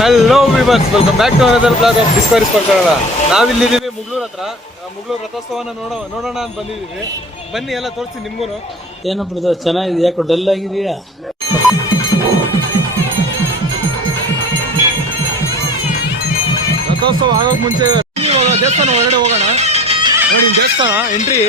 Hello viewers, welcome back to another blog of Discovery Kannada. ನಾವಿಲ್ಲಿದ್ದೀವಿ ಮುಗ್ಳೂರ್ ಹತ್ರ. ಮುಗ್ಳೂರ್ ರಥೋತ್ಸವನ ನೋಡೋಣ ಅಂತ ಬಂದಿದ್ದೀವಿ. ಬನ್ನಿ ಎಲ್ಲ ತೋರಿಸ್ತೀನಿ ನಿಮ್ಗೂ. ಏನೋ ಬ್ರದರ್, ಚೆನ್ನಾಗಿದೆ. ಯಾಕೋ ಡಲ್ ಆಗಿದೆಯಾ? ರಥೋತ್ಸವ ಆಗೋಕ್ ಮುಂಚೆ ಇವಾಗ ದೇವಸ್ಥಾನ ಹೊರಗಡೆ ಹೋಗೋಣ. ನೋಡಿ ದೇವಸ್ಥಾನ ಎಂಟ್ರಿ.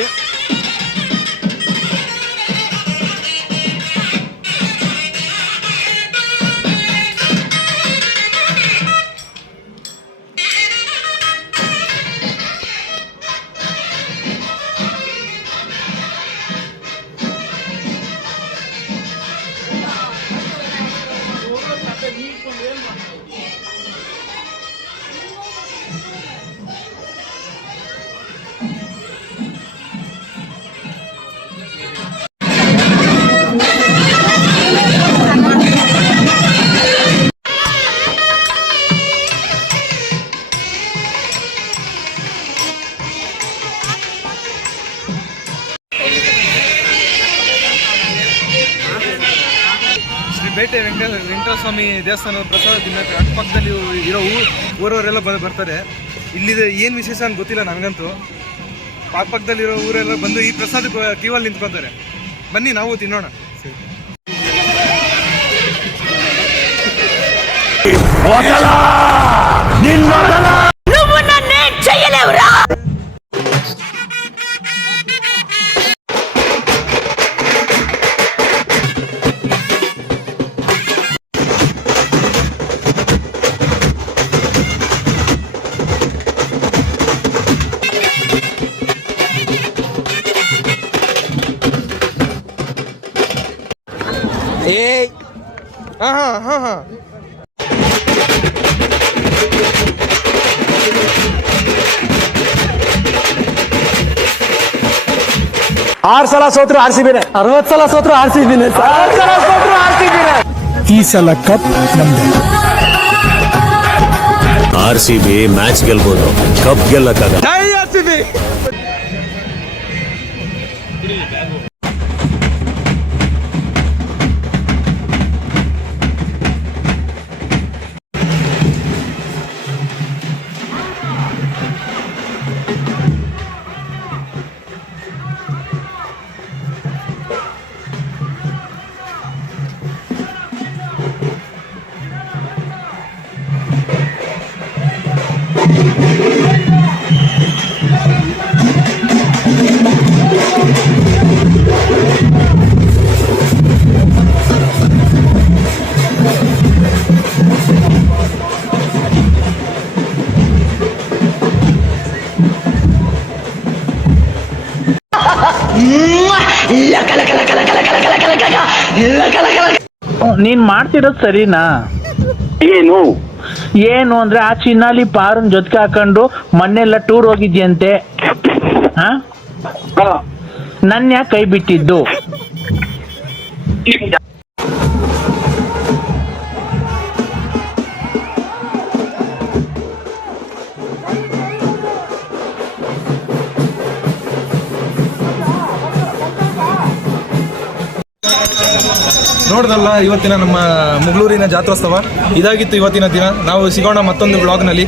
ಬೇಟೆ ವೆಂಕಟೇಶ್ವರ ಸ್ವಾಮಿ ದೇವಸ್ಥಾನದ ಪ್ರಸಾದ ತಿನ್ನಕ್ಕೆ ಅಕ್ಕಪಕ್ಕದಲ್ಲಿ ಇರೋ ಊರವರೆಲ್ಲ ಬರ್ತಾರೆ. ಇಲ್ಲಿದೆ ಏನು ವಿಶೇಷ ಅಂತ ಗೊತ್ತಿಲ್ಲ ನನಗಂತೂ. ಅಕ್ಕಪಕ್ಕದಲ್ಲಿರೋ ಊರೆಲ್ಲ ಬಂದು ಈ ಪ್ರಸಾದ ಕ್ಯೂವಲ್ಲಿ ನಿಂತ್ಕೊತಾರೆ. ಬನ್ನಿ ನಾವು ತಿನ್ನೋಣ. ಹಾ 6 ಸಲ ಸೋತ್ರು RCB, 60 ಸಲ ಸೋತ್ರು RCB, 6 ಸಲ ಸೋತ್ರು RCB. ಈ ಸಲ ಕಪ್ ನಮ್ದೆ. RCB ಮ್ಯಾಚ್ ಗೆಲ್ಬಹುದು, ಕಪ್ ಗೆಲ್ಲಕ್ಕಾಗಲ್ಲ. ಜೈ RCB. ನೀನ್ ಮಾಡ್ತಿರೋದು ಸರಿನಾ? ಏನು ಅಂದ್ರೆ ಆ ಚಿನ್ನಾಲಿ ಪಾರನ್ ಜೊತೆಗೆ ಹಾಕೊಂಡು ಮೊನ್ನೆಲ್ಲ ಟೂರ್ ಹೋಗಿದ್ಯಂತೆ. ನನ್ನ ಯಾಕೆ ಕೈ ಬಿಟ್ಟಿದ್ದು? ನೋಡ್ದಲ್ಲ ಇವತ್ತಿನ ನಮ್ಮ ಮುಗ್ಳೂರಿನ ಜಾತ್ರೋತ್ಸವ. ಇದಾಗಿತ್ತು ಇವತ್ತಿನ ದಿನ. ನಾವು ಸಿಗೋಣ ಮತ್ತೊಂದು ಬ್ಲಾಗ್ನಲ್ಲಿ.